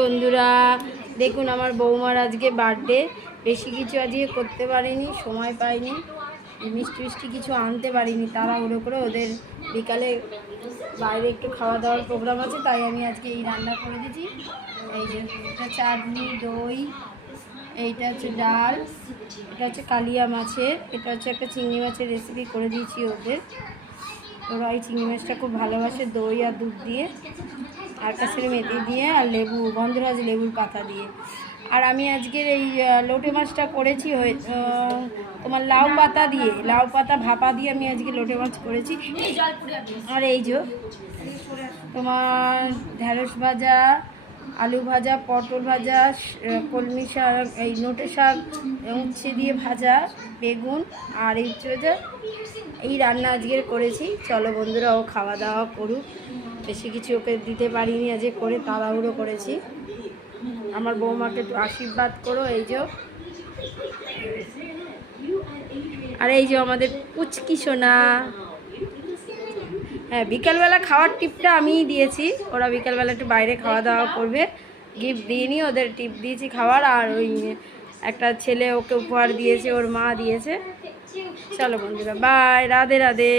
বন্ধুরা দেখুন আমার বৌমার আজকে বার্থডে। বেশি কিছু আজকে করতে পারিনি, সময় পাইনি, মিষ্টি মিষ্টি কিছু আনতে পারিনি। তাড়াহুড়ো করে ওদের বিকালে বাইরে একটু খাওয়া দাওয়ার প্রোগ্রাম আছে, তাই আমি আজকে এই রান্না করে দিয়েছি। এই যে এটা চাটনি, দই, এইটা হচ্ছে ডাল, এটা হচ্ছে কালিয়া মাছের, এটা হচ্ছে একটা চিংড়ি মাছের রেসিপি করে দিয়েছি ওদের। ওরা এই চিংড়ি মাছটা খুব ভালোবাসে, দই আর দুধ দিয়ে, আর কাছের মেথি দিয়ে, আর লেবু, গন্ধরাজ লেবুর পাতা দিয়ে। আর আমি আজকের এই লোটে মাছটা করেছি তোমার লাউ পাতা দিয়ে, লাউ পাতা ভাপা দিয়ে আমি আজকে লোটে মাছ করেছি। আর এই যে তোমার ঢেঁড়স ভাজা, আলু ভাজা, পটল ভাজা, কলমি শাক, এই নোটে শাক উচ্ছে দিয়ে ভাজা, বেগুন, আর এই হচ্ছে এই রান্না আজকের করেছি। চলো বন্ধুরা ও খাওয়া দাওয়া করুক, বেশি কিছু ওকে দিতে পারিনি আজকে, করে তাড়াহুড়ো করেছি। আমার বৌমাকে একটু আশীর্বাদ করো। এই যে, আর এই যে আমাদের পুচকি সোনা। হ্যাঁ, বিকালবেলা খাওয়ার টিপটা আমিই দিয়েছি, ওরা বিকালবেলা একটু বাইরে খাওয়া দাওয়া করবে, গিফট দিইনি, ওদের টিপ দিয়েছি খাওয়ার। আর ওই একটা ছেলে ওকে উপহার দিয়েছে, ওর মা দিয়েছে। চলো বন্ধুরা, বাই, রাধে রাধে।